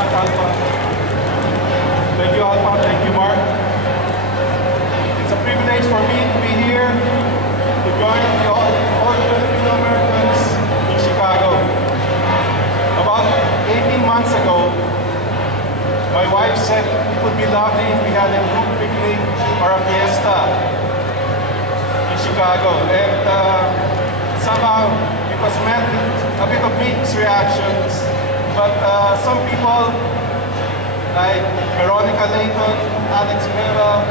much, Alpha. Thank you, Alpha. Thank you, Mark. It's a privilege for me to be here to join all Filipino Americans in Chicago. About 18 months ago, my wife said it would be lovely if we had a group picnic or a fiesta in Chicago. And somehow it was met with a bit of mixed reactions. But some people like Veronica Layton, Alex Vera,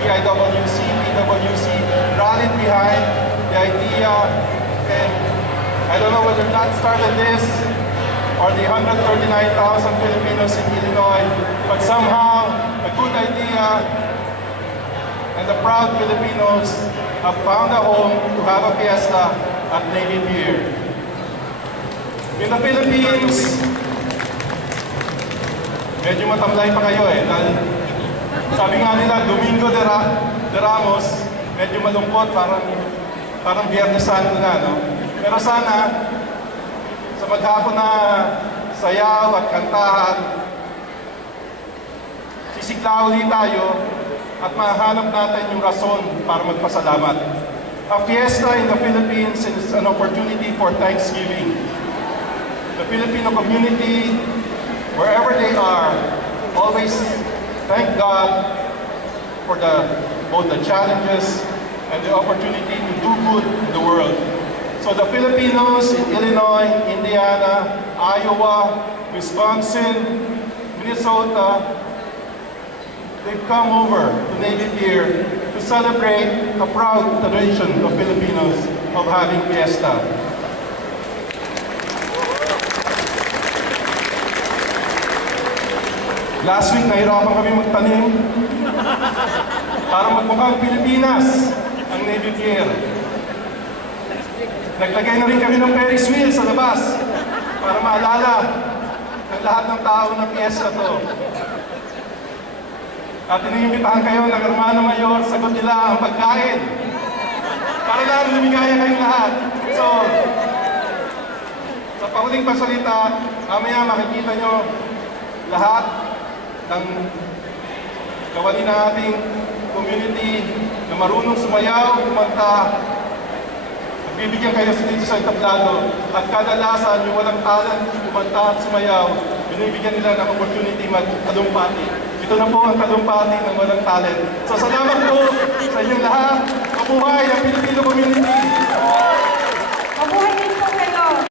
PIWC, PWC rallied behind the idea, and I don't know whether that started this or the 139,000 Filipinos in Illinois, but somehow a good idea and the proud Filipinos have found a home to have a fiesta at Navy Pier. In the Philippines, medyo matamlay pa kayo dahil sabi nga nila, Domingo de Ramos, medyo malungkot, parang Biyernes Santo na, no? Pero sana, sa maghapon na sayaw at kantahan, sisigla ulit tayo at mahanap natin yung rason para magpasalamat. A fiesta in the Philippines is an opportunity for Thanksgiving. The Filipino community, wherever they are, always thank God for both the challenges and the opportunity to do good in the world. So the Filipinos in Illinois, Indiana, Iowa, Wisconsin, Minnesota, they've come over to Navy Pier to celebrate a proud tradition of Filipinos of having fiesta. Last week, nahirapan kami magtanim para magmukhang Pilipinas ang Navy Pier. Naglagay na rin kami ng Ferris wheel sa labas para maalala ng lahat ng tao na piyesta to. At iniimbitahan kayo ng Hermano Mayor, sagot nila ang pagkain. Para lang lumigaya kayong lahat. So, sa pahuling pasalita, mamaya makikita nyo lahat ng kawali na ating community na marunong sumayaw, kumanta. Bibigyan kayo dito sa entablado at kadalasan yung walang talent, kumanta at sumayaw, binibigyan nila ng opportunity mag-talumpati. Ito na po ang talumpati ng walang talent. So salamat po sa inyong lahat. Mabuhay ang Filipino community!